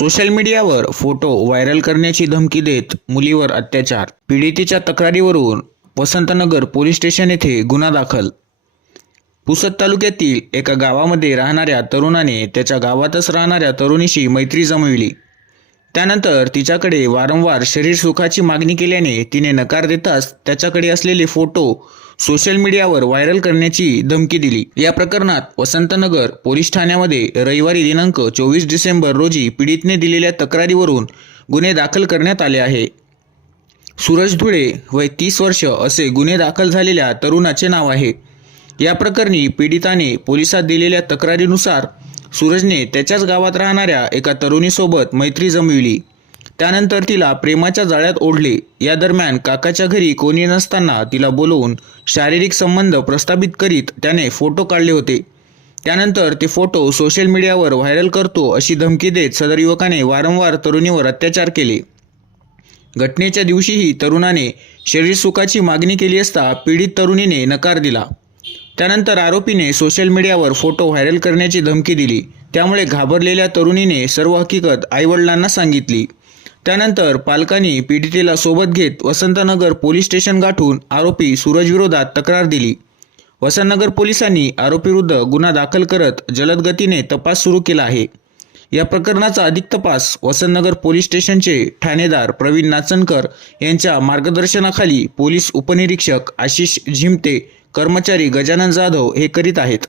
Social मीडियावर photo viral करण्याची धमकी देत मुलीवर अत्याचार. पीडितेच्या तक्रारीवरून वसंतनगर पोलीस स्टेशन येथे गुन्हा दाखल. पुसद तालुक्यातील एका गावामध्ये राहणाऱ्या तरुणाने त्याच्या गावातच राहणाऱ्या तरुणीशी मैत्री जमविली. त्यानंतर तिच्याकडे वारंवार शरीर सुखाची मागणी केल्याने तिने नकार देताच त्याच्याकडे असलेले फोटो सोशल मीडियावर व्हायरल करण्याची धमकी दिली. या प्रकरणात वसंतनगर पोलीस ठाण्यामध्ये रविवारी दिनांक चोवीस डिसेंबर रोजी पीडितने दिलेल्या तक्रारीवरून गुन्हे दाखल करण्यात आले आहे. सूरज धुळे वय तीस वर्ष असे गुन्हे दाखल झालेल्या तरुणाचे नाव आहे. या प्रकरणी पीडिताने पोलिसात दिलेल्या तक्रारीनुसार सूरजने त्याच्याच गावात राहणाऱ्या एका तरुणीसोबत मैत्री जमविली. त्यानंतर तिला प्रेमाच्या जाळ्यात ओढले. या दरम्यान काकाच्या घरी कोणी नसताना तिला बोलवून शारीरिक संबंध प्रस्थापित करीत त्याने फोटो काढले होते. त्यानंतर ते फोटो सोशल मीडियावर व्हायरल करतो अशी धमकी देत सदर युवकाने वारंवार तरुणीवर अत्याचार केले. घटनेच्या दिवशीही तरुणाने शरीर सुखाची मागणी केली असता पीडित तरुणीने नकार दिला. त्यानंतर आरोपीने सोशल मीडियावर फोटो व्हायरल करण्याची धमकी दिली. त्यामुळे घाबरलेल्या तरुणीने सर्व हकीकत आईवडिलांना सांगितली. त्यानंतर पालकांनी पीडितेला सोबत घेत वसंतनगर पोलीस स्टेशन गाठून आरोपी सूरजविरोधात तक्रार दिली. वसंतनगर पोलिसांनी आरोपीविरुद्ध गुन्हा दाखल करत जलद गतीने तपास सुरू केला आहे. या प्रकरणाचा अधिक तपास वसंतनगर पोलीस स्टेशनचे ठाणेदार प्रवीण नाचनकर यांच्या मार्गदर्शनाखाली पोलीस उपनिरीक्षक आशिष झिमते कर्मचारी गजानन जाधव हे करीत आहेत.